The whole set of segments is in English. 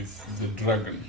with the dragon.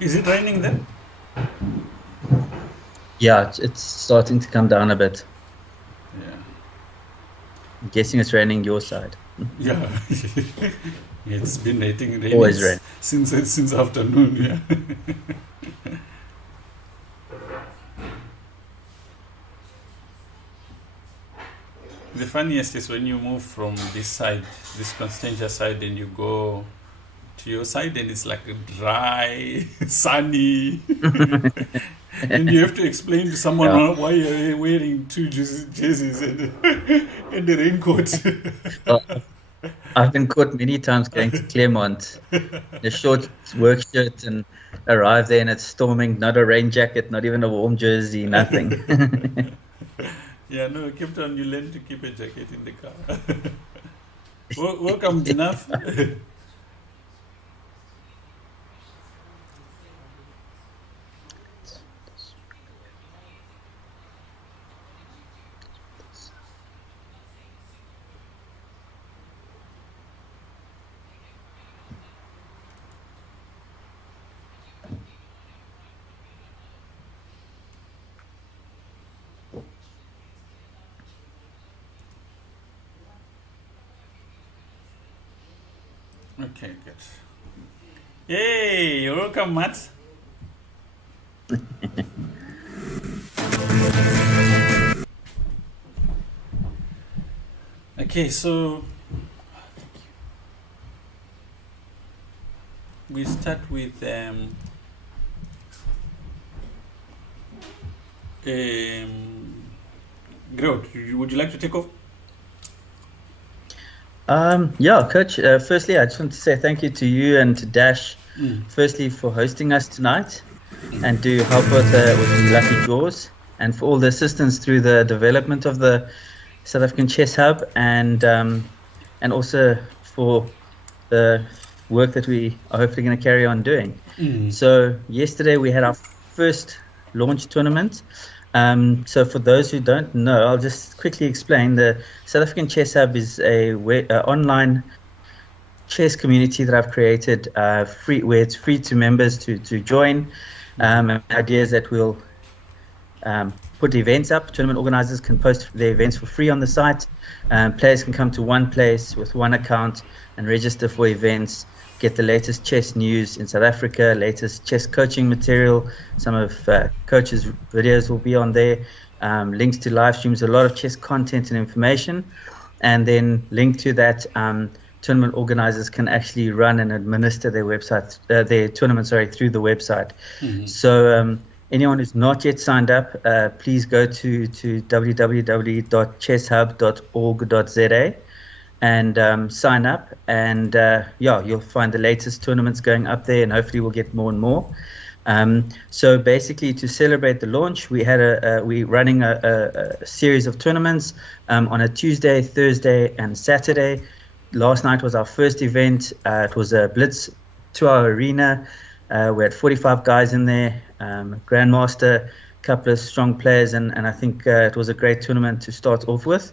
Is it raining there? Yeah, it's starting to come down a bit. Yeah. I'm guessing it's raining your side. Yeah. It's been raining Always rain. since afternoon. Yeah. The funniest is when you move from this side, this Constantia side, and you go to your side, and it's like dry, sunny, and you have to explain to someone why you're wearing two jerseys and a raincoat. I've been caught many times going to Claremont in a short work shirt and arrive there and it's storming, not a rain jacket, not even a warm jersey, nothing. Yeah, no, keep on. You learn to keep a jacket in the car. Welcome, Dinaf. Okay, good. Hey, you're welcome, Matt. Okay, so we start with Grout, would you like to take off? Yeah, Coach. Firstly, I just want to say thank you to you and to Dash, firstly for hosting us tonight, and to help with the lucky draws, and for all the assistance through the development of the South African Chess Hub, and also for the work that we are hopefully going to carry on doing. So yesterday we had our first launch tournament. So for those who don't know, I'll just quickly explain. The South African Chess Hub is a online chess community that I've created, free, where it's free to members to join. The idea is that we'll put events up. Tournament organizers can post their events for free on the site. Players can come to one place with one account and register for events, get the latest chess news in South Africa, latest chess coaching material. Some of coaches' videos will be on there, links to live streams, a lot of chess content and information. And then linked to that, tournament organizers can actually run and administer their website, their tournament, through the website. So anyone who's not yet signed up, please go to www.chesshub.org.za and sign up, and you'll find the latest tournaments going up there, and hopefully we'll get more and more. So basically, to celebrate the launch, we're running a series of tournaments on a Tuesday, Thursday, and Saturday. Last night was our first event. It was a Blitz 2-hour arena. We had 45 guys in there, Grandmaster, a couple of strong players, and I think it was a great tournament to start off with.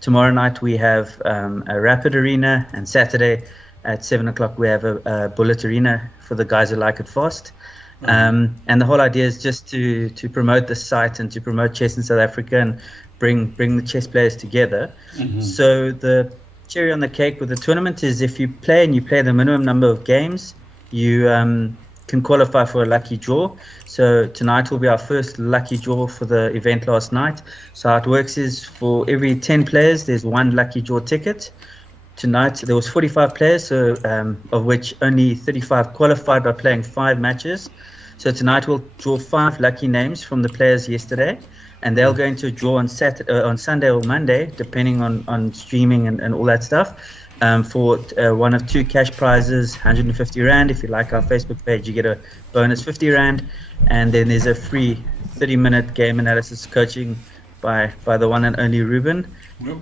Tomorrow night we have a rapid arena, and Saturday at 7 o'clock we have a bullet arena for the guys who like it fast. And the whole idea is just to promote the site and to promote chess in South Africa and bring the chess players together. So the cherry on the cake with the tournament is if you play and you play the minimum number of games, you can qualify for a lucky draw. So tonight will be our first lucky draw for the event last night. So how it works is for every 10 players, there's one lucky draw ticket. Tonight there was 45 players, so of which only 35 qualified by playing 5 matches. So tonight we'll draw 5 lucky names from the players yesterday, and they'll go into a draw on Sunday or Monday, depending on streaming and all that stuff, for one of 2 cash prizes, 150 Rand. If you like our Facebook page, you get a bonus 50 Rand, and then there's a free 30-minute game analysis coaching by the one and only Ruben. So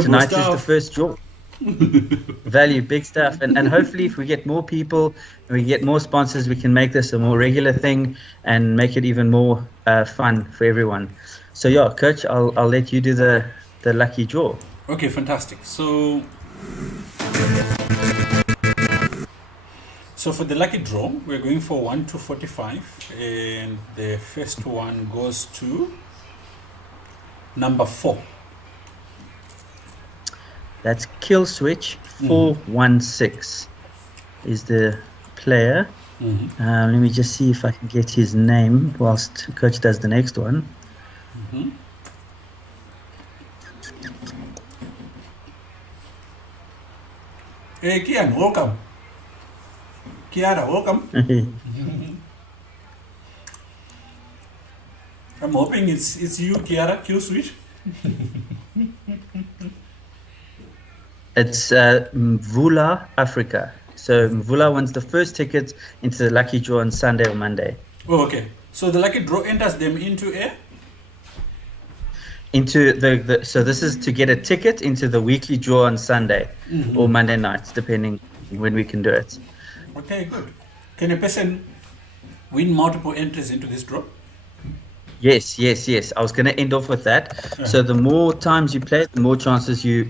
tonight is the first draw. Value, big stuff, and hopefully if we get more people and we get more sponsors, we can make this a more regular thing and make it even more fun for everyone. So Coach, I'll let you do the lucky draw. Okay, fantastic. So for the lucky draw, we're going for 1 to 45, and the first one goes to number 4. That's Kill Switch 416 is the player. Let me just see if I can get his name whilst Coach does the next one. Hey, Kian, welcome. Kiara, welcome. I'm hoping it's you, Kiara, Kill Switch. It's Mvula, Africa. So Mvula wins the first ticket into the lucky draw on Sunday or Monday. Oh, okay. So the lucky draw enters them into so this is to get a ticket into the weekly draw on Sunday or Monday nights, depending when we can do it. Okay, good. Can a person win multiple entries into this draw? Yes. I was going to end off with that. So the more times you play, the more chances you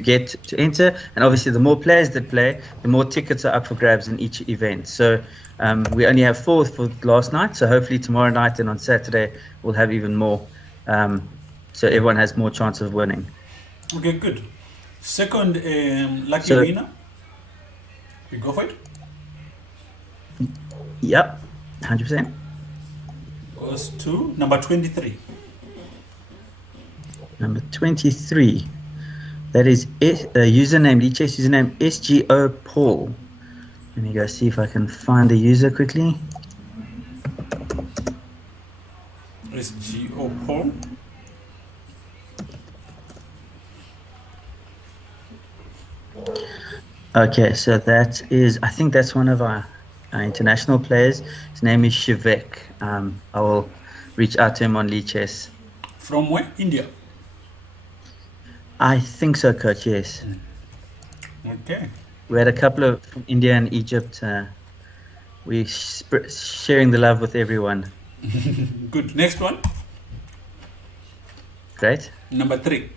get to enter, and obviously the more players that play, the more tickets are up for grabs in each event. So we only have 4 for last night, so hopefully tomorrow night and on Saturday we'll have even more, so everyone has more chance of winning. Okay, good. Second lucky winner, we go for it? Yep, 100%. Goes to number 23. Number 23. That is username, Lichess username SGO Paul. Let me go see if I can find the user quickly. SGO Paul. Okay, so I think that's one of our international players. His name is Shivek. I will reach out to him on Lichess. From where? India? I think so, Coach, yes. Okay. We had a couple of from India and Egypt. We're sharing the love with everyone. Good. Next one? Great. Number 3.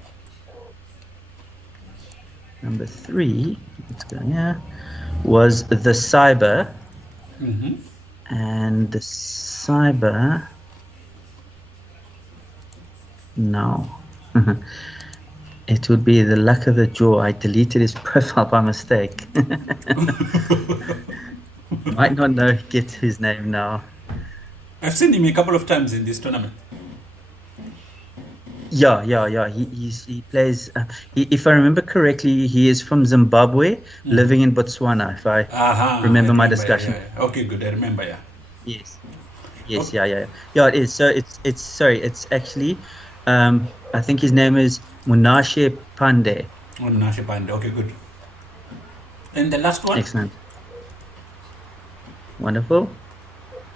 Number 3, let's go here, was the Cyber. And the Cyber, no. It would be the luck of the draw. I deleted his profile by mistake. Might not get his name now. I've seen him a couple of times in this tournament. Yeah. He plays. If I remember correctly, he is from Zimbabwe, living in Botswana. If I remember my discussion. Yeah. Okay, good. I remember. Yeah. Yes. Okay. Yeah. It is. So it's actually. I think his name is Munashe Pandey. Munashe Pandey. Okay, good. And the last one. Excellent. Wonderful.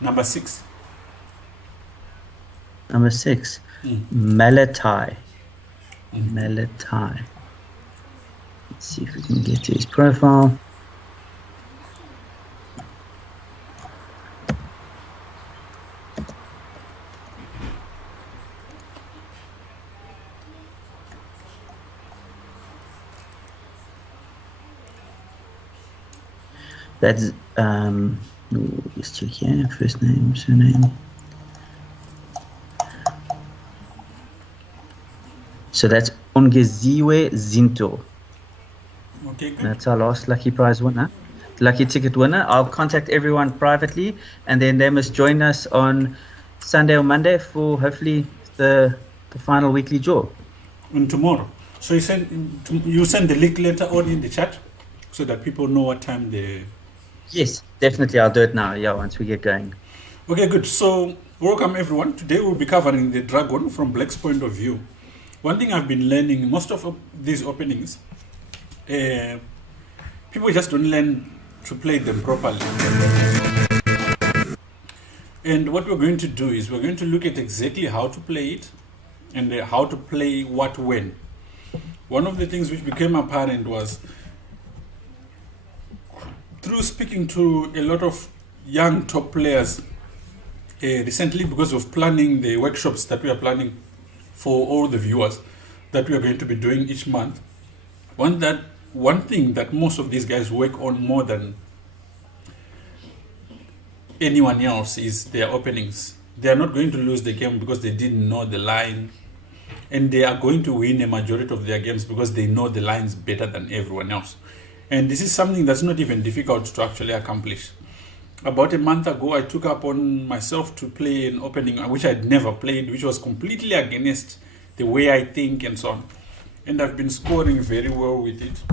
Number 6. Number 6. Malatai. Malatai. Let's see if we can get to his profile. That's let's check here. First name, surname. So that's Ongeziwe Zinto. Okay, good. That's our last lucky prize winner. lucky ticket winner. I'll contact everyone privately, and then they must join us on Sunday or Monday for hopefully the final weekly draw. And tomorrow. So you send the link later on in the chat so that people know what time they... Yes, definitely. I'll do it now. Yeah, once we get going. Okay, good. So welcome everyone. Today we'll be covering the dragon from Black's point of view. One thing I've been learning, most of these openings, people just don't learn to play them properly. And what we're going to do is we're going to look at exactly how to play it and how to play what when. One of the things which became apparent was through speaking to a lot of young top players recently, because of planning the workshops that we are planning for all the viewers that we are going to be doing each month. One thing that most of these guys work on more than anyone else is their openings. They are not going to lose the game because they didn't know the line, and they are going to win a majority of their games because they know the lines better than everyone else. And this is something that's not even difficult to actually accomplish. About a month ago, I took upon myself to play an opening which I'd never played, which was completely against the way I think and so on. And I've been scoring very well with it.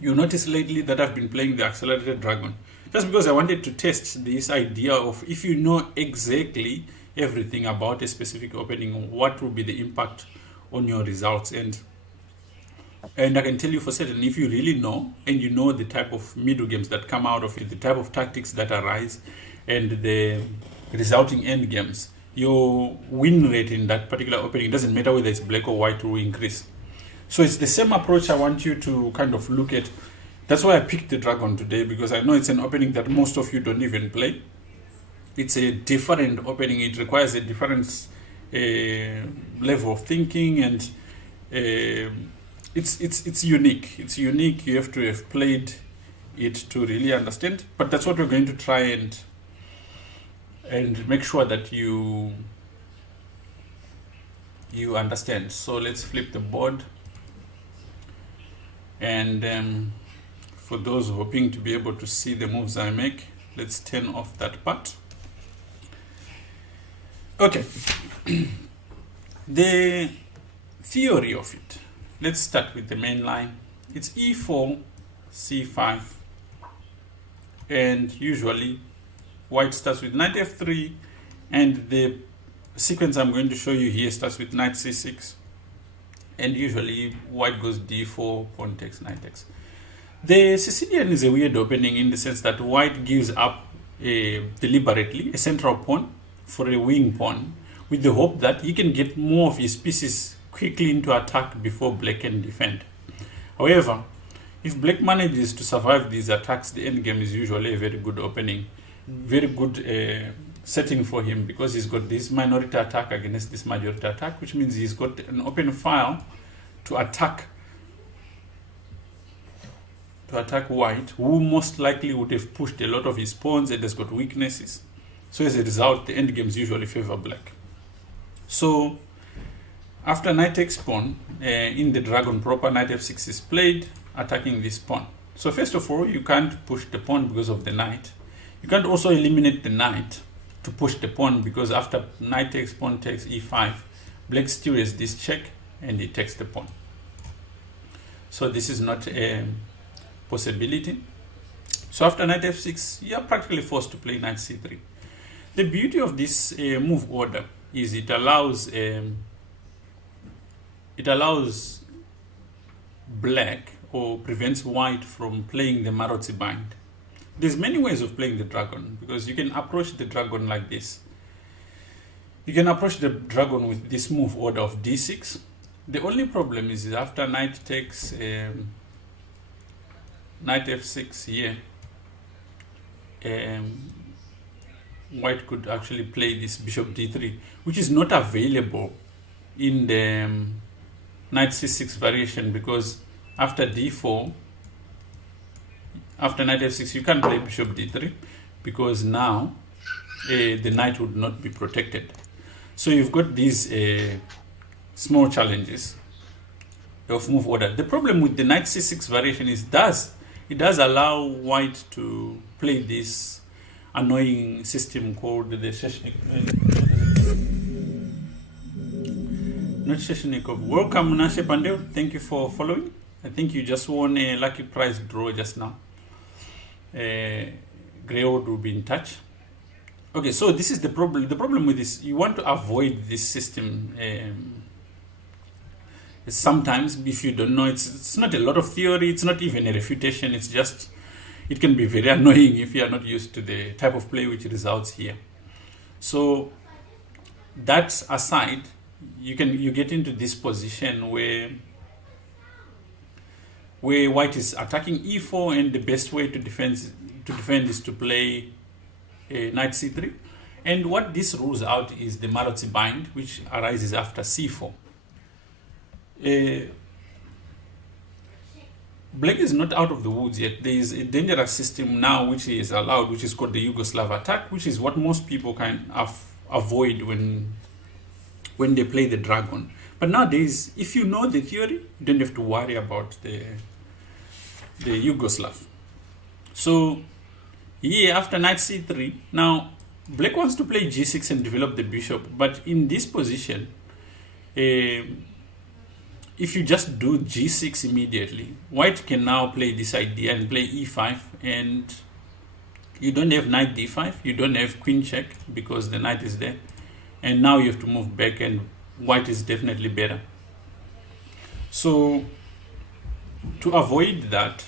You notice lately that I've been playing the Accelerated Dragon, just because I wanted to test this idea of if you know exactly everything about a specific opening, what will be the impact on your results. And I can tell you for certain, if you really know, and you know the type of middle games that come out of it, the type of tactics that arise, and the resulting end games, your win rate in that particular opening, doesn't matter whether it's black or white, will increase. So it's the same approach I want you to kind of look at. That's why I picked the dragon today, because I know it's an opening that most of you don't even play. It's a different opening. It requires a different level of thinking, and it's unique. It's unique. You have to have played it to really understand. But that's what we're going to try and make sure that you understand. So let's flip the board. And for those hoping to be able to see the moves I make, let's turn off that part. Okay. The theory of it. Let's start with the main line. It's e4, c5, and usually white starts with knight f3, and the sequence I'm going to show you here starts with knight c6, and usually white goes d4, pawn takes, knight takes. The Sicilian is a weird opening in the sense that white gives up deliberately a central pawn for a wing pawn with the hope that he can get more of his pieces quickly into attack before black can defend. However, if black manages to survive these attacks, the endgame is usually a very good opening, very good setting for him, because he's got this minority attack against this majority attack, which means he's got an open file to attack white, who most likely would have pushed a lot of his pawns and has got weaknesses. So as a result, the endgames usually favor black. So after knight takes pawn, in the dragon proper, knight f6 is played, attacking this pawn. So first of all, you can't push the pawn because of the knight. You can't also eliminate the knight to push the pawn, because after knight takes pawn takes e5, black still has this check and he takes the pawn. So this is not a possibility. So after knight f6, you are practically forced to play knight c3. The beauty of this move order is it allows black, or prevents white from playing the Maroczy bind. There's many ways of playing the dragon, because you can approach the dragon like this. You can approach the dragon with this move order of d6. The only problem is after knight takes knight f6 here, white could actually play this bishop d3, which is not available in the knight c6 variation, because after d4, after knight f6, you can't play bishop d3, because now the knight would not be protected. So you've got these small challenges of move order. The problem with the knight c6 variation is it does allow white to play this annoying system called the not Sheshnikov. Welcome, Nashe Pandey. Thank you for following. I think you just won a lucky prize draw just now. Greywood will be in touch. Okay, so this is the problem. The problem with this, you want to avoid this system. Sometimes, if you don't know, it's not a lot of theory. It's not even a refutation. It's just, it can be very annoying if you are not used to the type of play which results here. So that aside, you get into this position where white is attacking e4, and the best way to defend is to play knight c3. And what this rules out is the Marozzi bind, which arises after c4. Black is not out of the woods yet. There is a dangerous system now which is allowed, which is called the Yugoslav Attack, which is what most people can avoid when they play the dragon. But nowadays, if you know the theory, you don't have to worry about the Yugoslav. So here, after knight c3, now black wants to play g6 and develop the bishop, but in this position, if you just do g6 immediately, white can now play this idea and play e5, and you don't have knight d5, you don't have queen check because the knight is there, and now you have to move back, and white is definitely better. So to avoid that,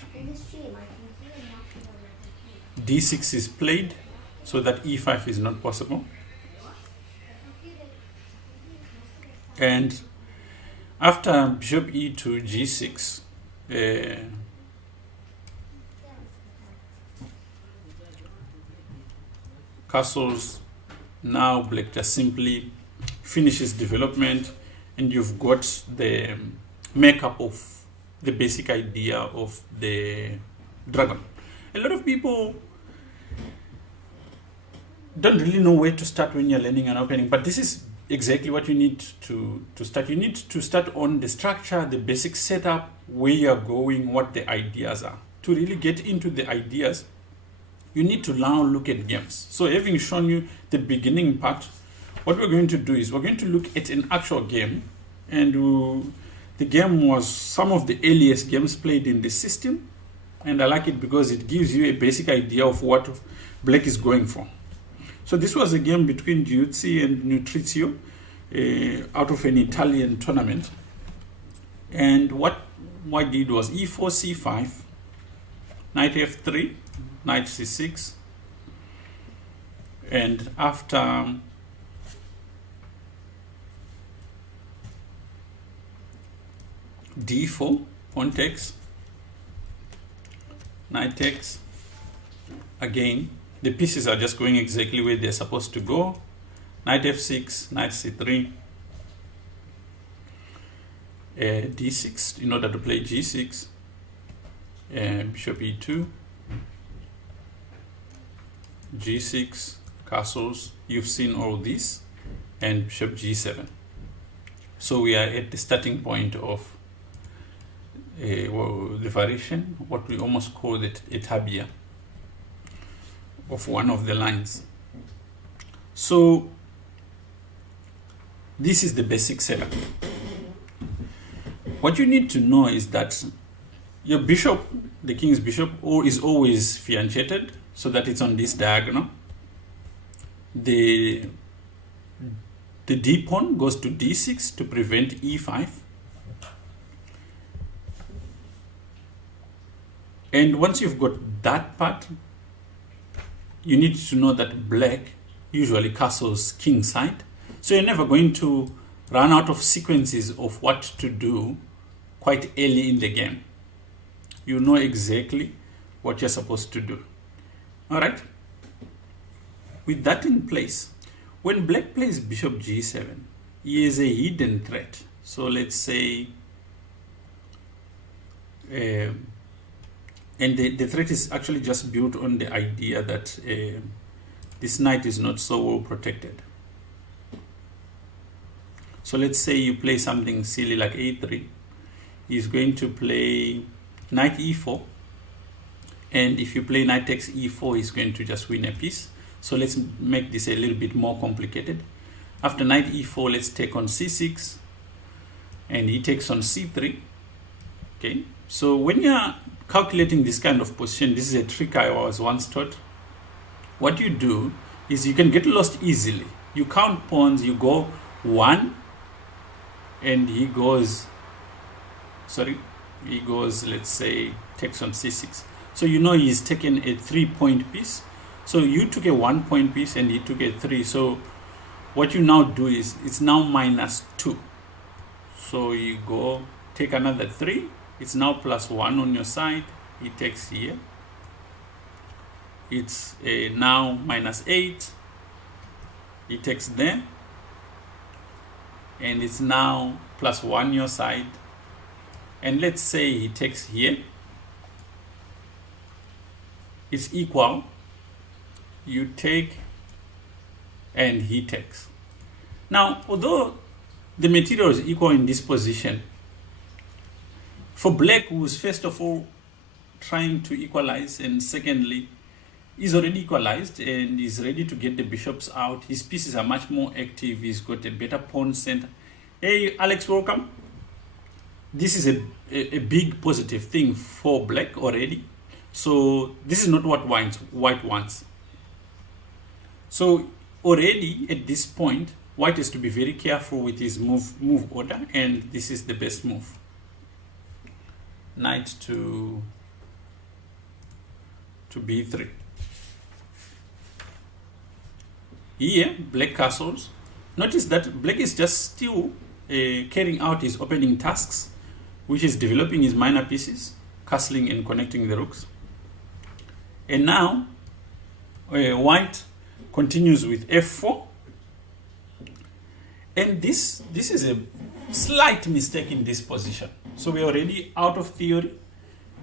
d6 is played so that e5 is not possible. And after bishop e2, g6, castles, now black just simply finishes development, and you've got the makeup of the basic idea of the dragon. A lot of people don't really know where to start when you're learning an opening, but this is exactly what you need to start. You need to start on the structure, the basic setup, where you're going, what the ideas are. To really get into the ideas, you need to now look at games. So having shown you the beginning part, what we're going to do is we're going to look at an actual game, and the game was some of the earliest games played in the system, and I like it because it gives you a basic idea of what black is going for. So this was a game between Giuzzi and Nutrizio out of an Italian tournament. And what white did was e4, c5, knight f3, knight c6, and after d4, pawn takes, knight takes, again the pieces are just going exactly where they're supposed to go. Knight f6, knight c3, d6 in order to play g6, bishop e2, g6, castles, you've seen all this, and bishop g7. So we are at the starting point of the variation, what we almost call it a tabia of one of the lines. So this is the basic setup. What you need to know is that your bishop, the king's bishop, is always fianchetted so that it's on this diagonal. The d pawn goes to d6 to prevent e5. And once you've got that part, you need to know that black usually castles king side. So you're never going to run out of sequences of what to do quite early in the game. You know exactly what you're supposed to do. All right. With that in place, when black plays bishop g7, he is a hidden threat. So let's say, and the threat is actually just built on the idea that this knight is not so well protected. So let's say you play something silly like a3. He's going to play knight e4, And if you play knight takes e4, he's going to just win a piece. So let's make this a little bit more complicated. After knight e4, let's take on c6, and he takes on c3. Okay, so when you're calculating this kind of position, this is a trick I was once taught. What you do is you can get lost easily. You count pawns, you go 1, and he goes, let's say, takes on c6. So you know he's taken a 3-point piece. So you took a 1-point piece and he took a 3. So what you now do is it's now -2. So you go take another 3. It's now +1 on your side. He takes here. It's now -8. He takes there. And it's now +1 your side. And let's say he takes here. It's equal. You take and he takes. Now, although the material is equal in this position, for black, who is first of all trying to equalize, and secondly, he's already equalized and he's ready to get the bishops out. His pieces are much more active. He's got a better pawn center. Hey, Alex, welcome. This is a big positive thing for black already. So this is not what white wants. So already at this point, white has to be very careful with his move order, and this is the best move. Knight to b3. Here, black castles. Notice that black is just still carrying out his opening tasks, which is developing his minor pieces, castling and connecting the rooks. And now, white continues with f4. And this is a slight mistake in this position. So we're already out of theory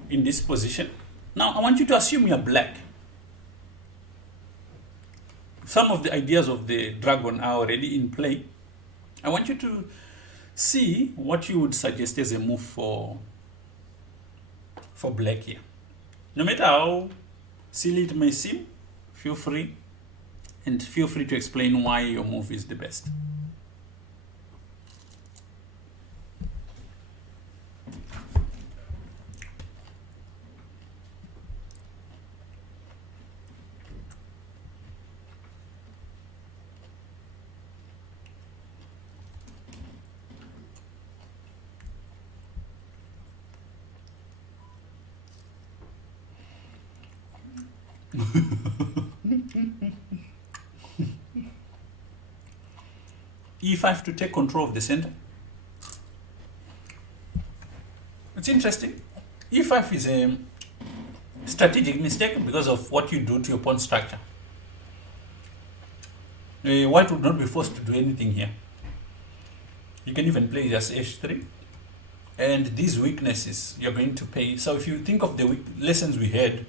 in this position. Now I want you to assume you're black. Some of the ideas of the dragon are already in play. I want you to see what you would suggest as a move for black here. No matter how silly it may seem, feel free to explain why your move is the best. E5 to take control of the center. It's interesting. E5 is a strategic mistake because of what you do to your pawn structure. White would not be forced to do anything here. You can even play just h3. And these weaknesses you're going to pay. So if you think of the lessons we had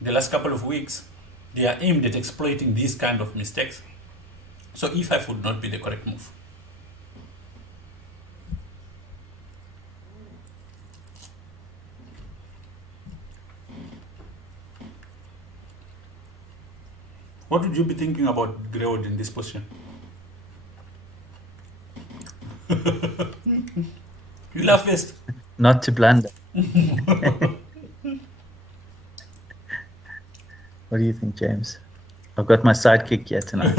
the last couple of weeks, they are aimed at exploiting these kind of mistakes. So e5 would not be the correct move. What would you be thinking about Greywood in this position? You laugh first. Not to blunder. What do you think, James? I've got my sidekick here tonight.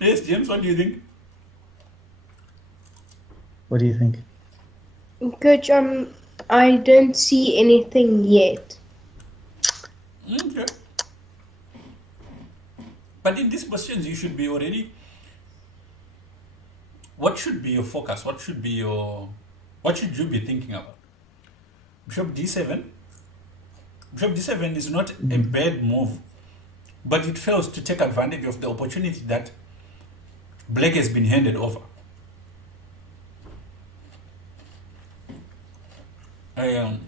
Yes, James, what do you think? What do you think? Coach, I don't see anything yet. Okay. But in these positions, you should be already. What should be your focus? What should you be thinking about? Bishop d7. Bishop d7 is not a bad move, but it fails to take advantage of the opportunity that black has been handed over. Hey,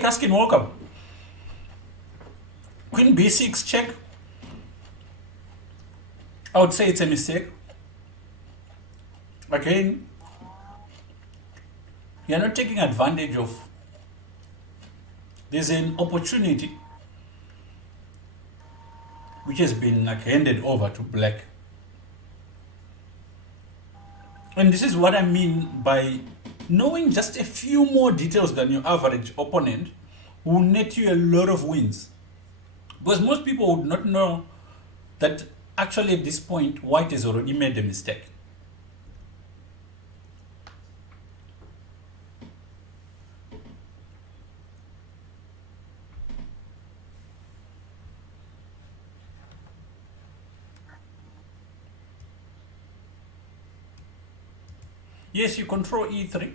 Kaskin, welcome. Queen b6 check. I would say it's a mistake. Again, you're not taking advantage of there's an opportunity which has been like handed over to black. And this is what I mean by knowing just a few more details than your average opponent will net you a lot of wins. Because most people would not know that actually at this point, white has already made a mistake. Yes, you control e3,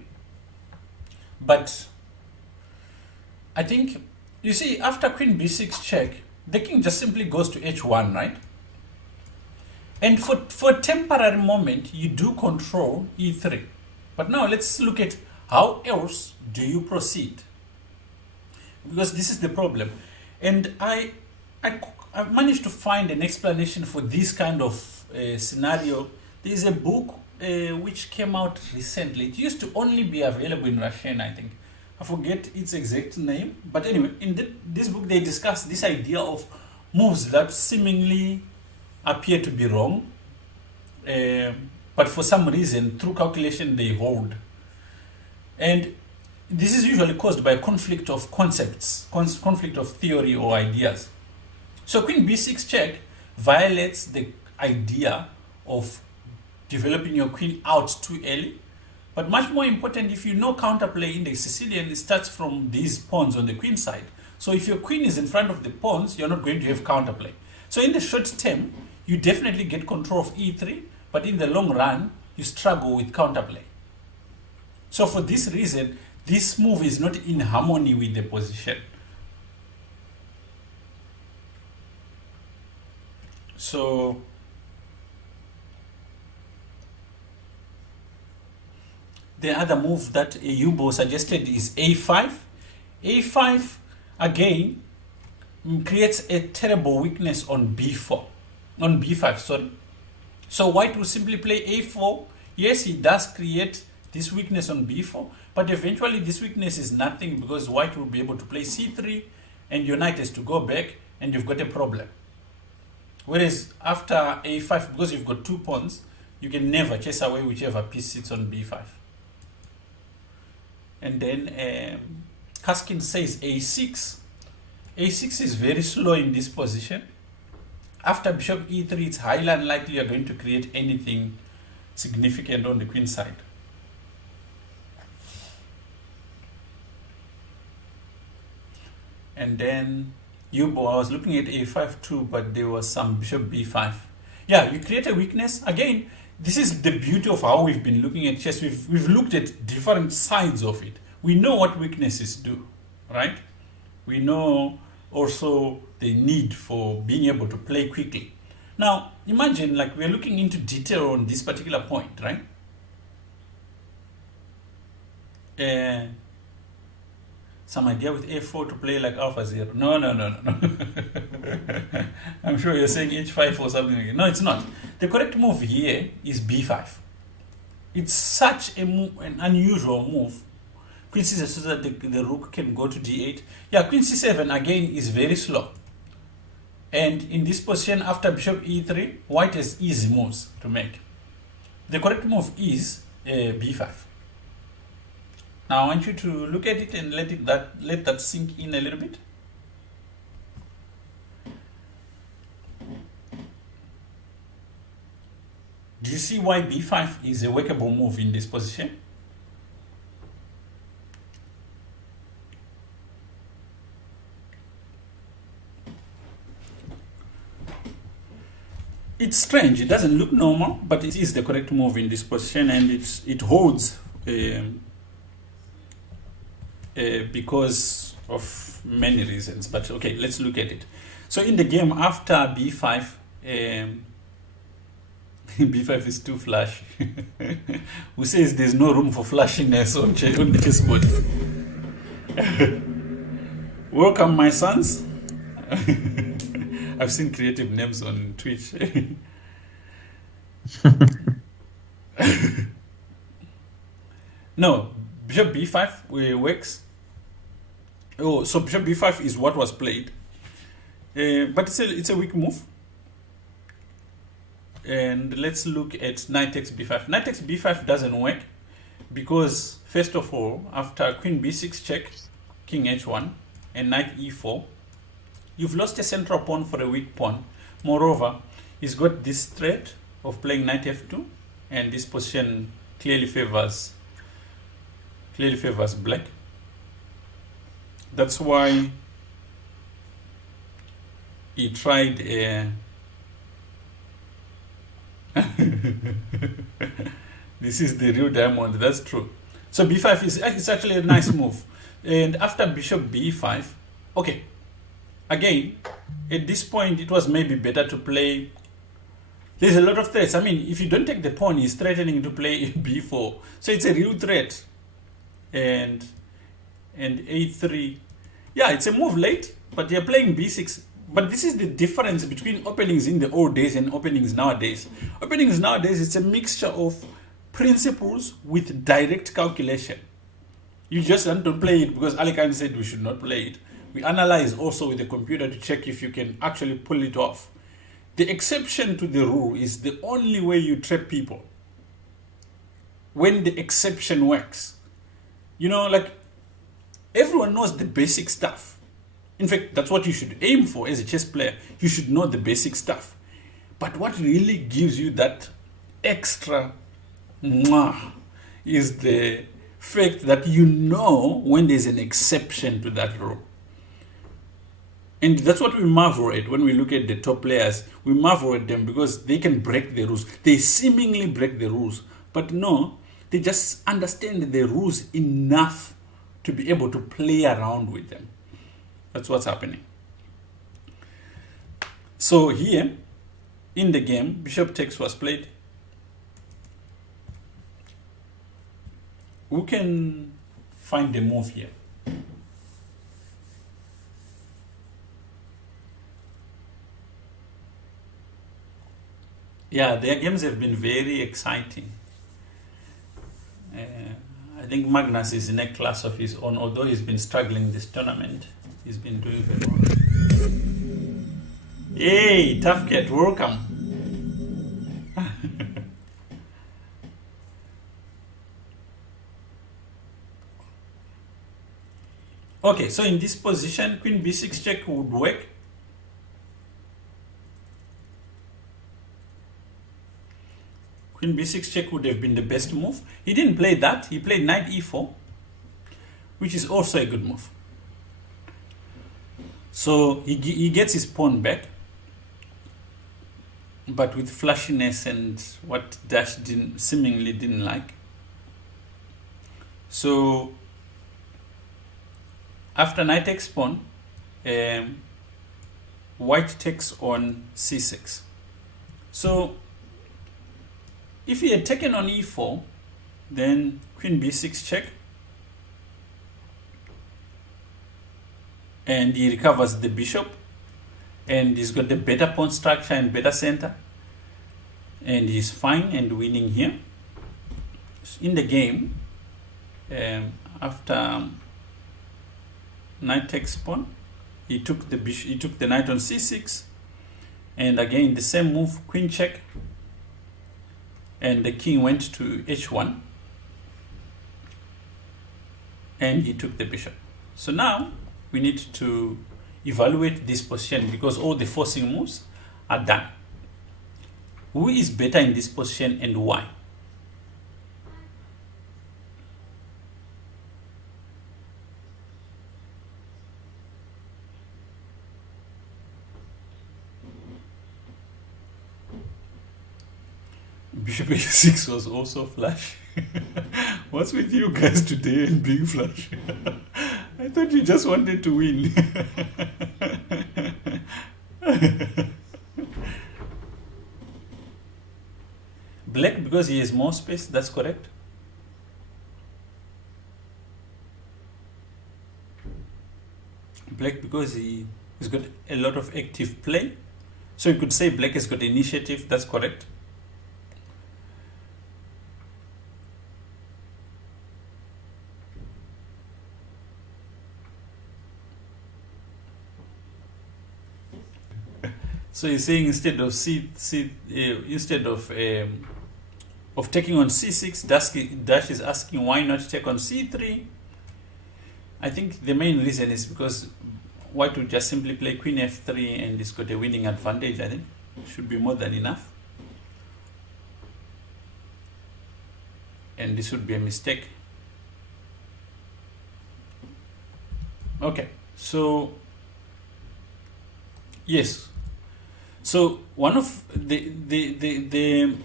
but I think, you see, after queen b6 check, the king just simply goes to h1, right? And for a temporary moment, you do control e3. But now let's look at how else do you proceed? Because this is the problem. And I managed to find an explanation for this kind of scenario. There is a book which came out recently. It used to only be available in Russian, I think. I forget its exact name. But anyway, in this book, they discuss this idea of moves that seemingly appear to be wrong, but for some reason, through calculation, they hold. And this is usually caused by a conflict of concepts, conflict of theory or ideas. So queen b6 check violates the idea of developing your queen out too early. But much more important, if you know counterplay in the Sicilian, it starts from these pawns on the queen side. So if your queen is in front of the pawns, you're not going to have counterplay. So in the short term, you definitely get control of e3, but in the long run, you struggle with counterplay. So for this reason, this move is not in harmony with the position. So the other move that Yubo suggested is a5. a5, again, creates a terrible weakness on b4. On b5, sorry. So white will simply play a4. Yes, he does create this weakness on b4, but eventually this weakness is nothing because white will be able to play c3 and your knight has to go back and you've got a problem. Whereas after a5, because you've got two pawns, you can never chase away whichever piece sits on b5. And then Kaskin says a6. a6 is very slow in this position. After bishop e3, it's highly unlikely you're going to create anything significant on the queen side. And then Yubo, I was looking at a5 too, but there was some bishop b5. Yeah, you create a weakness. Again, this is the beauty of how we've been looking at chess. We've looked at different sides of it. We know what weaknesses do, right? We know also the need for being able to play quickly. Now, imagine like we're looking into detail on this particular point, right? Some idea with a4 to play like alpha 0. No. I'm sure you're saying h5 or something like that. No, it's not. The correct move here is b5. It's such an unusual move. Queen c7 so that the rook can go to d8. Yeah, queen c7 again is very slow. And in this position, after bishop e3, white has easy moves to make. The correct move is b5. Now I want you to look at it and let that sink in a little bit. Do you see why b5 is a workable move in this position? It's strange, it doesn't look normal, but it is the correct move in this position, and it holds because of many reasons. But okay, let's look at it. So in the game after b5, b5 is too flashy. Who says there's no room for flashiness on the chessboard? Welcome, my sons. I've seen creative names on Twitch. No, bishop b5 works. Oh, so bishop b5 is what was played. But it's a weak move. And let's look at knight takes b5. Knight takes b5 doesn't work because, first of all, after queen b6 check, king h1, and knight e4, you've lost a central pawn for a weak pawn. Moreover, he's got this threat of playing knight f2, and this position clearly favors black. That's why he tried a this is the real diamond, that's true. So b5 is actually a nice move. And after bishop b5, okay, again, at this point it was maybe better to play. There's a lot of threats. I mean, if you don't take the pawn, he's threatening to play b4, so it's a real threat. And a3, yeah, it's a move late, but you're playing b6. But this is the difference between openings in the old days and openings nowadays. Openings nowadays, it's a mixture of principles with direct calculation. You just don't play it because Alikan said we should not play it. We analyze also with the computer to check if you can actually pull it off. The exception to the rule is the only way you trap people. When the exception works. You know, like, everyone knows the basic stuff. In fact, that's what you should aim for as a chess player. You should know the basic stuff. But what really gives you that extra is the fact that you know when there's an exception to that rule. And that's what we marvel at when we look at the top players. We marvel at them because they can break the rules. They seemingly break the rules. But no, they just understand the rules enough to be able to play around with them. That's what's happening. So here, in the game, bishop takes was played. We can find the move here. Yeah, their games have been very exciting. I think Magnus is in a class of his own, although he's been struggling this tournament. He's been doing very well. Hey, Tough Cat, welcome. Okay, so in this position, queen b6 check would work. Queen b6 check would have been the best move. He didn't play that. He played knight e4, which is also a good move. So he gets his pawn back, but with flashiness and what Dash seemingly didn't like. So after knight takes pawn, white takes on c6. So if he had taken on e4, then queen b6 check, and he recovers the bishop, and he's got the better pawn structure and better center, and he's fine and winning here. In the game, after knight takes pawn, he took the bishop, he took the knight on c6, and again the same move, queen check, and the king went to h1, and he took the bishop. So now we need to evaluate this position because all the forcing moves are done. Who is better in this position and why? Bishop a6 was also flush. What's with you guys today and being flush? I thought you just wanted to win. Black because he has more space, that's correct. Black because he's got a lot of active play. So you could say black has got initiative, that's correct. So you're saying instead of taking on c6, Dash is asking why not take on c3. I think the main reason is because white would just simply play queen f3 and it's got a winning advantage. I think should be more than enough. And this would be a mistake. Okay, so yes. So one of the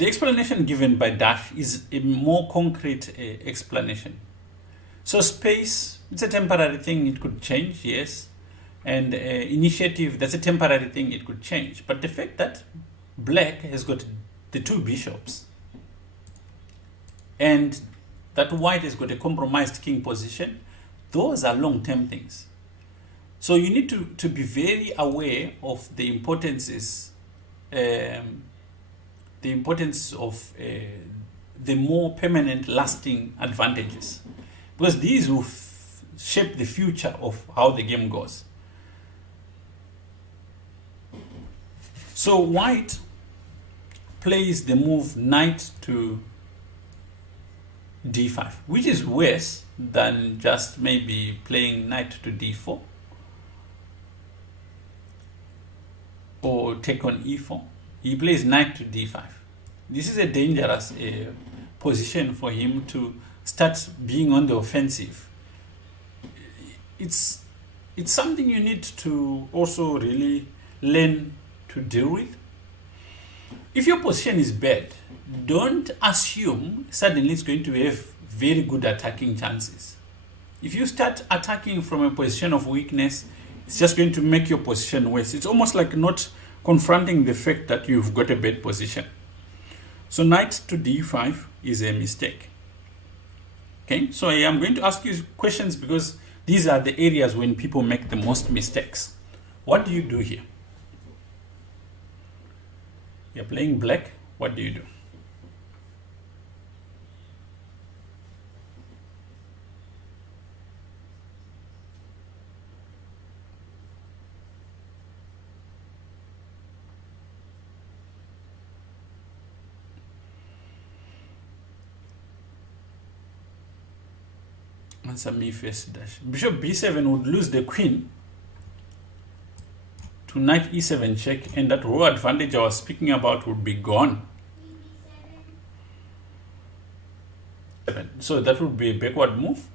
explanation given by Dash is a more concrete explanation. So space, it's a temporary thing, it could change, yes. And initiative, that's a temporary thing, it could change. But the fact that black has got the two bishops and that white has got a compromised king position, those are long-term things. So you need to be very aware of the importance of the more permanent, lasting advantages, because these will shape the future of how the game goes. So white plays the move knight to d5, which is worse than just maybe playing knight to d4 or take on e4. He plays knight to d5. This is a dangerous position for him to start being on the offensive. It's something you need to also really learn to deal with. If your position is bad, don't assume suddenly it's going to have very good attacking chances. If you start attacking from a position of weakness, it's just going to make your position worse. It's almost like not confronting the fact that you've got a bad position. So knight to d5 is a mistake. Okay, so I am going to ask you questions because these are the areas when people make the most mistakes. What do you do here? You're playing black. What do you do? Answer me first, Dash. Bishop b7 would lose the queen to knight e7 check, and that raw advantage I was speaking about would be gone. So that would be a backward move.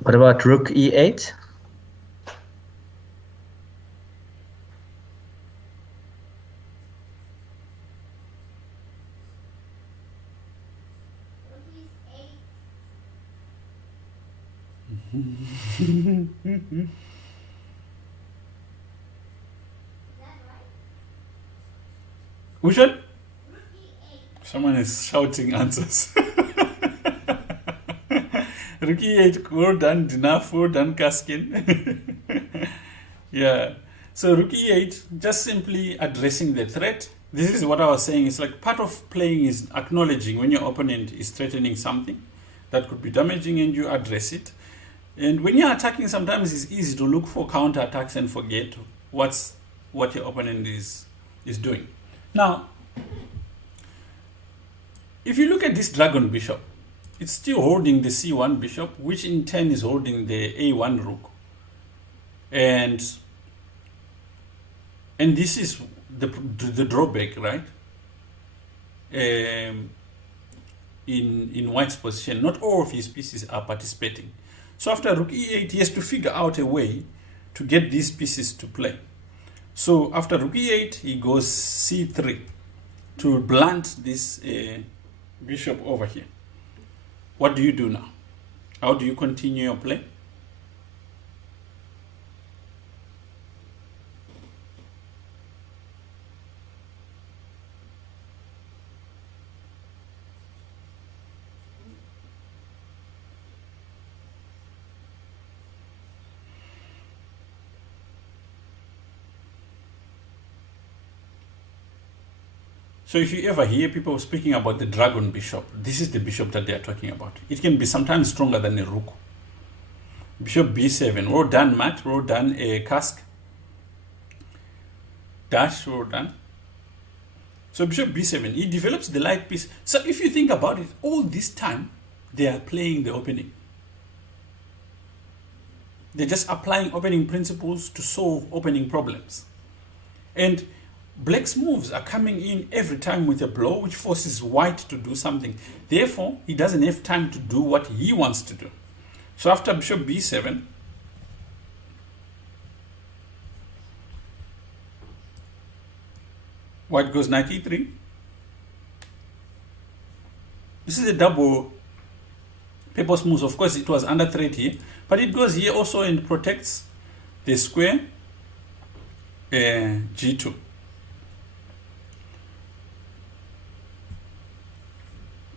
What about rook e8? Which one? Someone is shouting answers. Rook e8, well done, Dinaf, well done, Kaskin. Yeah. So rook e8, just simply addressing the threat. This is what I was saying. It's like part of playing is acknowledging when your opponent is threatening something that could be damaging and you address it. And when you're attacking, sometimes it's easy to look for counterattacks and forget what your opponent is doing. Now, if you look at this dragon bishop, it's still holding the c1 bishop, which in turn is holding the a1 rook. And this is the drawback, right? In white's position, not all of his pieces are participating. So after rook e8, he has to figure out a way to get these pieces to play. So after rook e8, he goes c3 to blunt this bishop over here. What do you do now? How do you continue your play? So if you ever hear people speaking about the dragon bishop, this is the bishop that they are talking about. It can be sometimes stronger than a rook. Bishop b7. Well done, Matt. Well done, Cask. Dash, well done. So bishop b7, he develops the light piece. So if you think about it, all this time, they are playing the opening. They're just applying opening principles to solve opening problems. And black's moves are coming in every time with a blow which forces white to do something. Therefore, he doesn't have time to do what he wants to do. So after bishop b7, white goes knight e3. This is a double Pepper's moves. Of course, it was under threat here, but it goes here also and protects the square g2.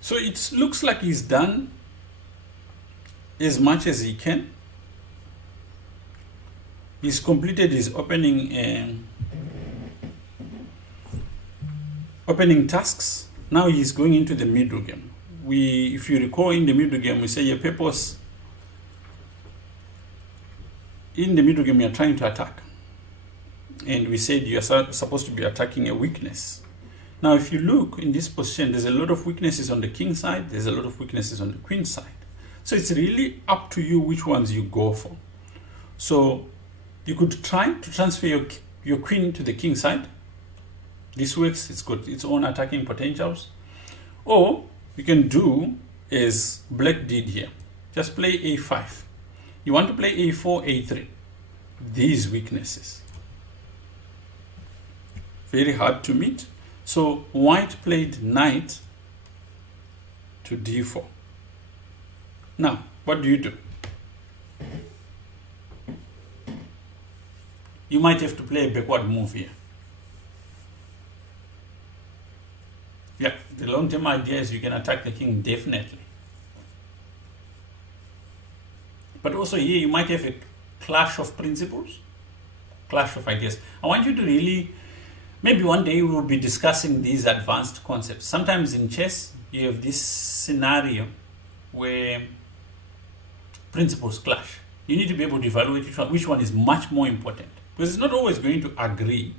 So it looks like he's done as much as he can. He's completed his opening tasks. Now he's going into the middle game. If you recall, in the middle game, we say your purpose. In the middle game, you're trying to attack. And we said you're supposed to be attacking a weakness. Now, if you look in this position, there's a lot of weaknesses on the king side. There's a lot of weaknesses on the queen side. So it's really up to you which ones you go for. So you could try to transfer your queen to the king side. This works. It's got its own attacking potentials. Or you can do as black did here. Just play a5. You want to play a4, a3. These weaknesses. Very hard to meet. So white played knight to d4. Now, what do? You might have to play a backward move here. Yeah, the long-term idea is you can attack the king, definitely. But also here you might have a clash of principles, clash of ideas. I want you to really, maybe one day we will be discussing these advanced concepts. Sometimes in chess, you have this scenario where principles clash. You need to be able to evaluate which one is much more important, because it's not always going to agree.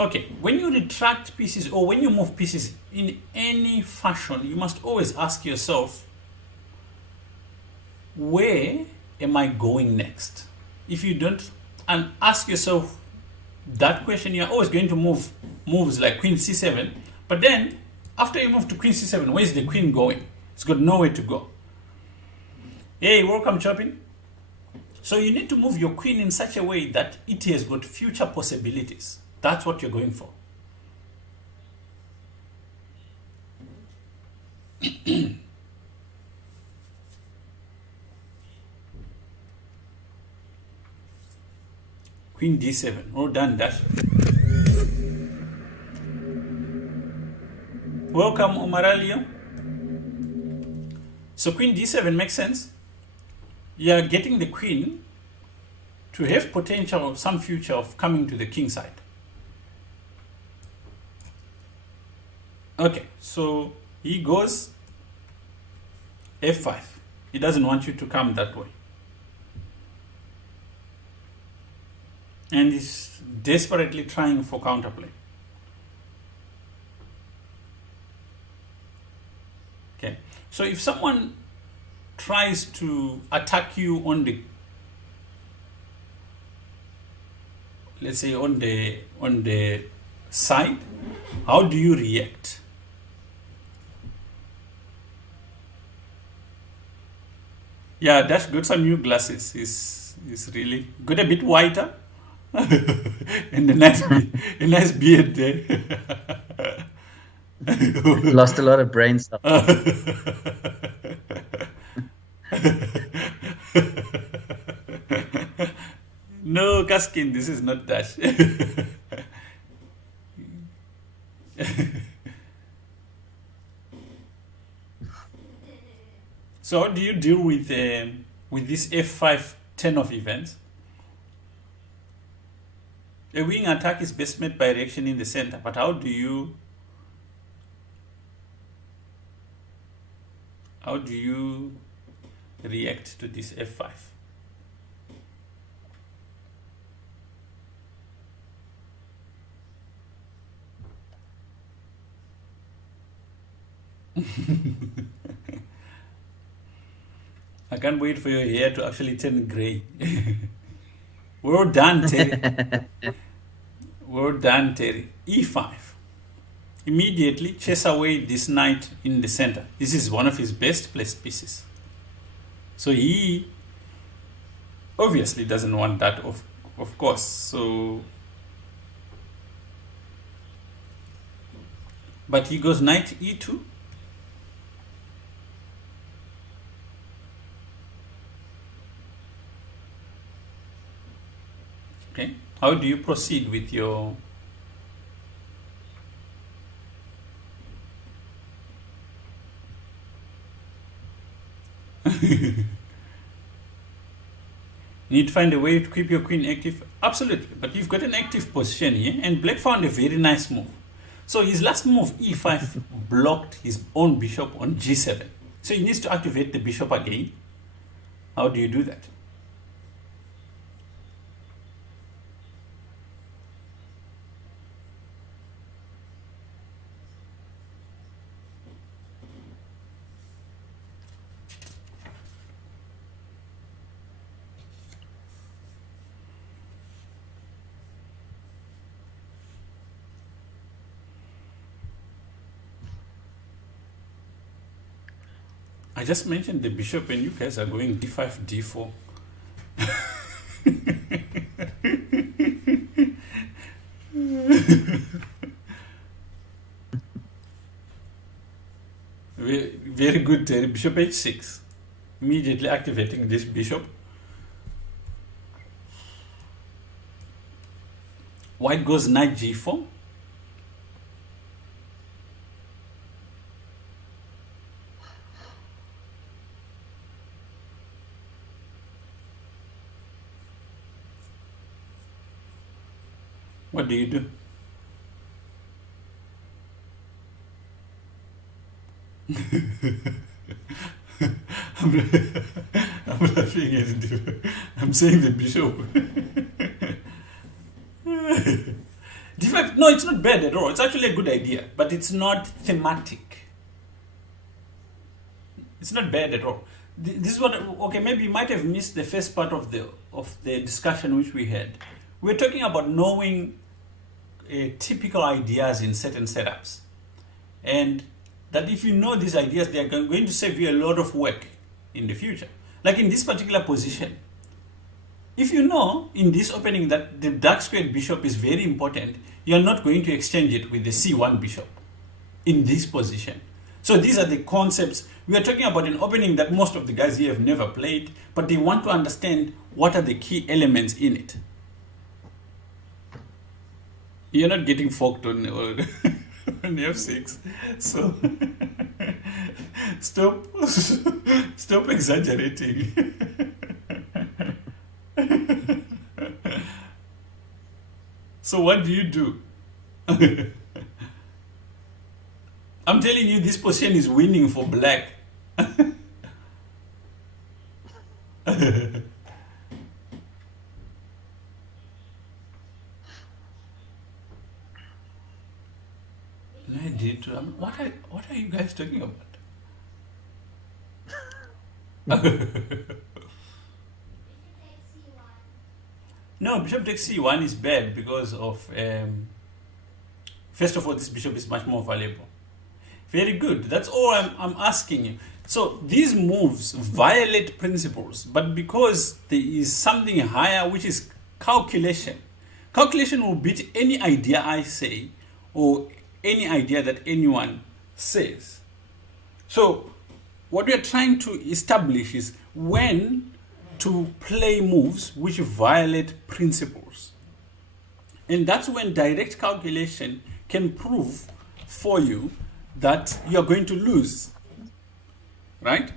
Okay, when you retract pieces or when you move pieces in any fashion, you must always ask yourself, where am I going next? If you don't, and ask yourself that question, you're always going to move moves like queen c7, but then after you move to queen c7, where is the queen going? It's got nowhere to go. Hey, welcome, Chopping. So you need to move your queen in such a way that it has got future possibilities. That's what you're going for. Queen d7. Oh, done that. Welcome, Omaralio. So queen d7 makes sense. You are getting the queen to have potential of some future of coming to the king side. Okay, so he goes f5. He doesn't want you to come that way. And he's desperately trying for counterplay. Okay, so if someone tries to attack you on the, let's say on the side, how do you react? Yeah, that's got some new glasses. Is really got a bit whiter and a nice beard there. Lost a lot of brain cells. No, Kaskin, this is not Dash. So how do you deal with this f5 turn of events? A wing attack is best met by reaction in the center, but how do you react to this f5? I can't wait for your hair to actually turn gray. Well done, Terry. Well done, Terry. E5. Immediately chase away this knight in the center. This is one of his best placed pieces. So he obviously doesn't want that, of course. So, but he goes knight e2. Okay, how do you proceed with your you need to find a way to keep your queen active? Absolutely, but you've got an active position here, and black found a very nice move. So his last move, e5, blocked his own bishop on g7. So he needs to activate the bishop again. How do you do that? I just mentioned the bishop and you guys are going d5, d4. Very good, Terry. Bishop h6. Immediately activating this bishop. White goes knight g4. What do you do? I'm laughing at it. I'm saying the bishop. D5, no, it's not bad at all. It's actually a good idea, but it's not thematic. It's not bad at all. This is what, okay, maybe you might have missed the first part of the discussion which we had. We're talking about knowing typical ideas in certain setups, and that if you know these ideas, they are going to save you a lot of work in the future. Like in this particular position, if you know in this opening that the dark squared bishop is very important, you are not going to exchange it with the c1 bishop in this position. So these are the concepts. We are talking about an opening that most of the guys here have never played, but they want to understand what are the key elements in it. You're not getting forked on f6, so stop exaggerating. So what do you do? I'm telling you, this position is winning for black. What are you guys talking about? No, bishop takes c1 is bad because of first of all, this bishop is much more valuable. Very good. That's all I'm asking you. So these moves violate principles, but because there is something higher, which is calculation. Calculation will beat any idea I say or any idea that anyone says. So what we are trying to establish is when to play moves which violate principles. And that's when direct calculation can prove for you that you're going to lose. Right?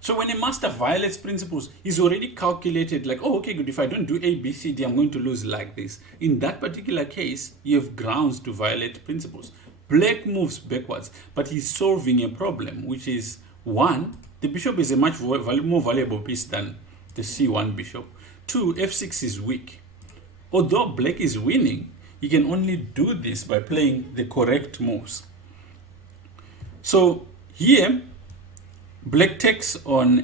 So So when a master violates principles, he's already calculated like, oh, okay, good. If I don't do A, B, C, D, I'm going to lose like this. In that particular case, you have grounds to violate principles. Black moves backwards, but he's solving a problem, which is one, the bishop is a much more valuable piece than the C1 bishop. Two, F6 is weak. Although black is winning, he can only do this by playing the correct moves. So here, black takes on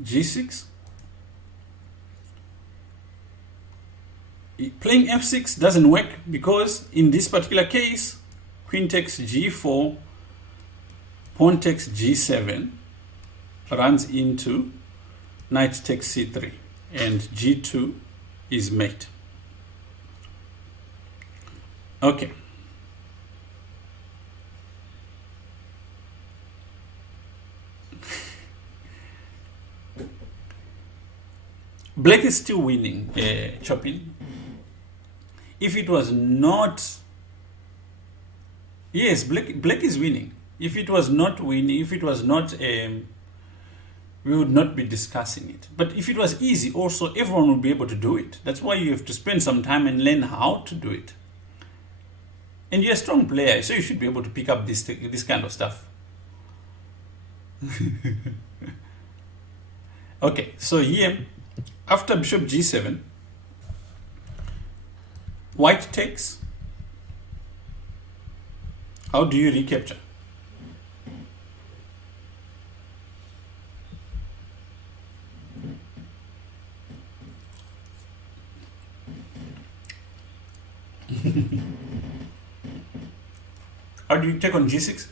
G6. Playing F6 doesn't work because in this particular case, queen takes G4, pawn takes G7, runs into knight takes C3, and G2 is mate. Okay. Black is still winning, chopping. If it was not, yes, black is winning. If it was not winning, if it was not, we would not be discussing it. But if it was easy, also everyone would be able to do it. That's why you have to spend some time and learn how to do it. And you're a strong player, so you should be able to pick up this kind of stuff. Okay, so here, after bishop G7, white takes. How do you recapture? How do you take on G6?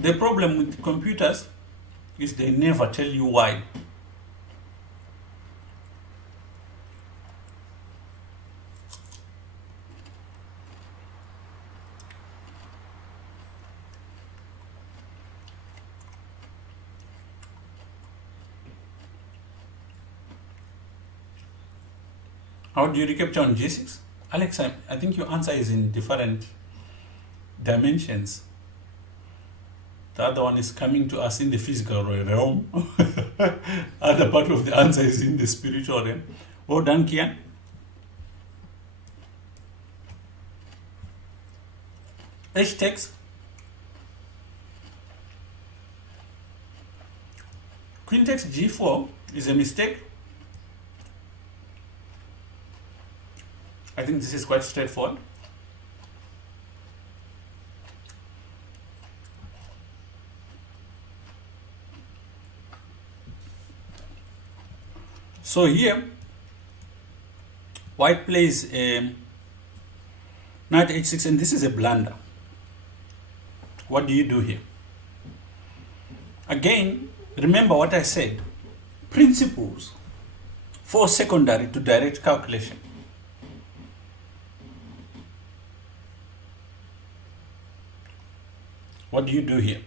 The problem with computers is they never tell you why. How do you recapture on G6? Alex, I think your answer is in different dimensions. The other one is coming to us in the physical realm. Other part of the answer is in the spiritual realm. Well done, Kian. H takes. Queen takes G4 is a mistake. I think this is quite straightforward. So here, white plays knight h6, and this is a blunder. What do you do here? Again, remember what I said. Principles for secondary to direct calculation. What do you do here?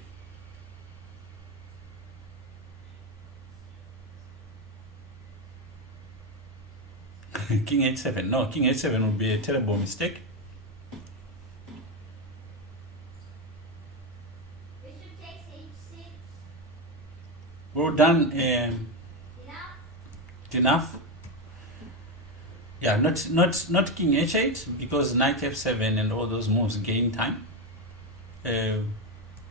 King h7. No, king h7 would be a terrible mistake. Bishop takes h6. Well done. Enough. Yeah, not king h8 because knight f7 and all those moves gain time.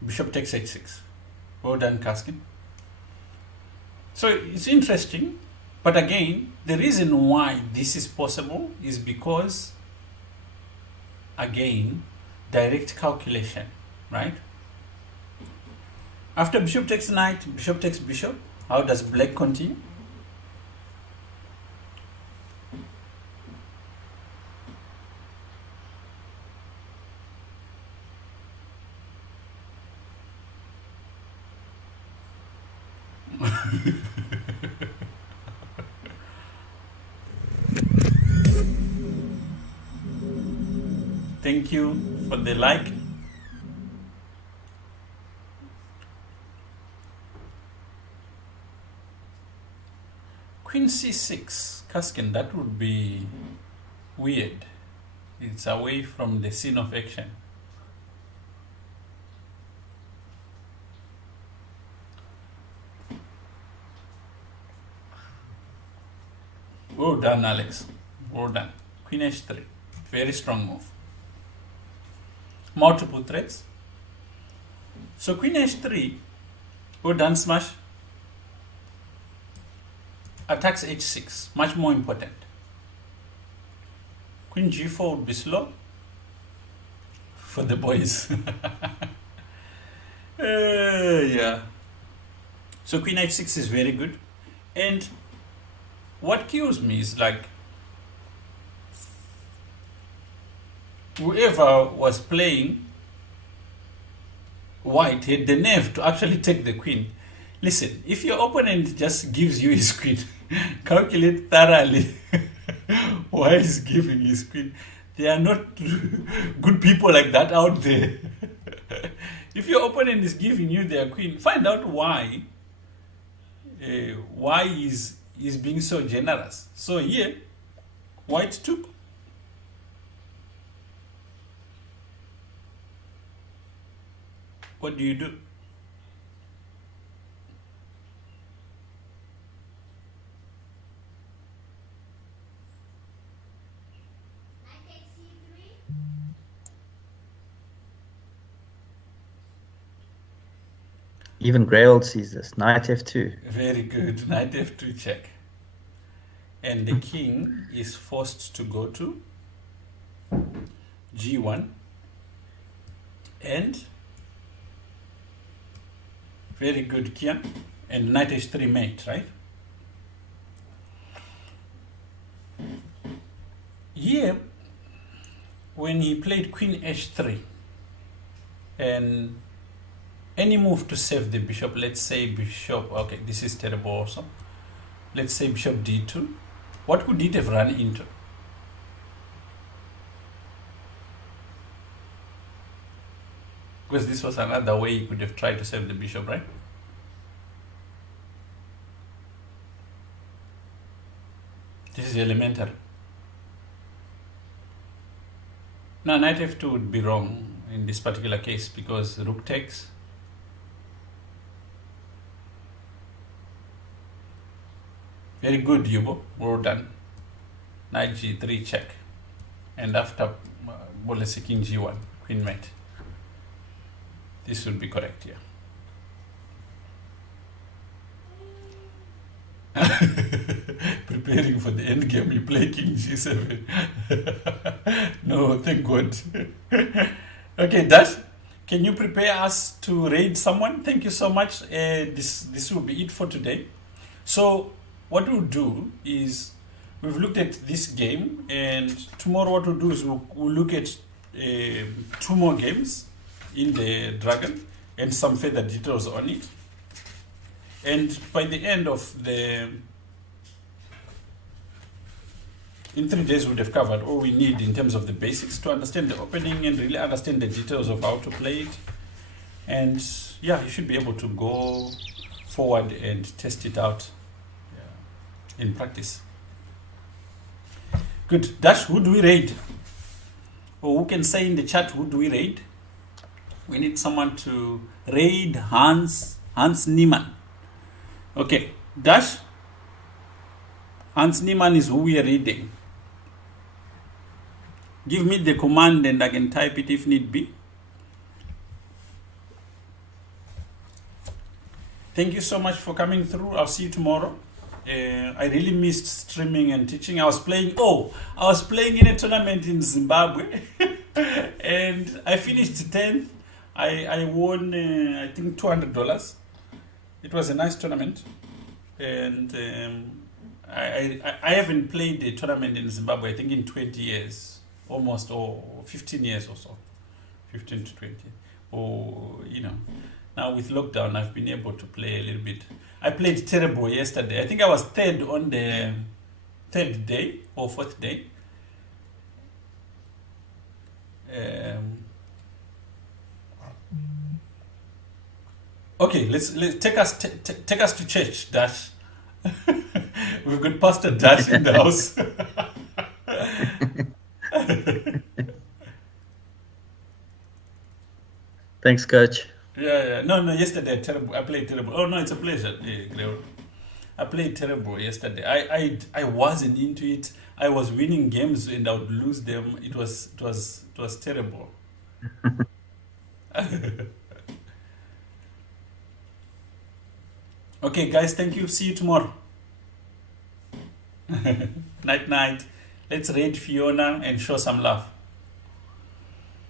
Bishop takes h6. Well done, Kaskin. So it's interesting. But again, the reason why this is possible is because, again, direct calculation, right? After bishop takes knight, bishop takes bishop, how does black continue? Thank you for the like. Queen c6, Kaskin, that would be weird. It's away from the scene of action. Well done, Alex. Well done. Queen h3. Very strong move. Multiple threats. So Queen h3. Well done, smash. Attacks h6. Much more important. Queen g4 would be slow for the boys. Yeah. So Queen h6 is very good. And what kills me is like whoever was playing white had the nerve to actually take the queen. Listen, if your opponent just gives you his queen, calculate thoroughly why he's giving his queen. There are not good people like that out there. If your opponent is giving you their queen, find out why. Why he's being so generous. So here, white took. What do you do? Knight takes c3. Even Grail sees this. Knight f2. Very good. Knight f2 check. And the king is forced to go to g1. And very good, Kian. And knight h3 mate, right? Here, when he played queen h3, and any move to save the bishop, let's say bishop, okay, this is terrible also. Let's say bishop d2. What could it have run into? Because this was another way you could have tried to save the bishop, right? This is elementary. Now, knight f2 would be wrong in this particular case because rook takes. Very good, Yubo. Well done. Knight g3 check. And after let's say king g1, queen mate. This would be correct here. Preparing for the end game, you play king g7. No, thank God. Okay, Dash, can you prepare us to raid someone? Thank you so much. This will be it for today. So what we'll do is we've looked at this game, and tomorrow what we'll do is we'll look at 2 more games in the Dragon and some further details on it. And by the end of in 3 days, we'd have covered all we need in terms of the basics to understand the opening and really understand the details of how to play it. And yeah, you should be able to go forward and test it out in practice. Good. Dash, who do we raid? Or who can say in the chat, who do we raid? We need someone to raid Hans Niemann. Okay, Dash. Hans Niemann is who we are reading. Give me the command and I can type it if need be. Thank you so much for coming through. I'll see you tomorrow. I really missed streaming and teaching. I was playing in a tournament in Zimbabwe and I finished 10th. I won, I think, $200. It was a nice tournament. And I haven't played a tournament in Zimbabwe, I think, in 20 years, almost, or 15 years or so, 15 to 20. Or, now with lockdown, I've been able to play a little bit. I played terrible yesterday. I think I was 3rd on the 3rd day or 4th day. Okay, let's take us to church, Dash. We've got Pastor Dash in the house. Thanks, coach. Yeah. No, yesterday I played terrible. Oh no, it's a pleasure. Yeah, Greg. I played terrible yesterday. I wasn't into it. I was winning games and I would lose them. It was terrible. Okay, guys, thank you. See you tomorrow. Night. Let's rate Fiona and show some love.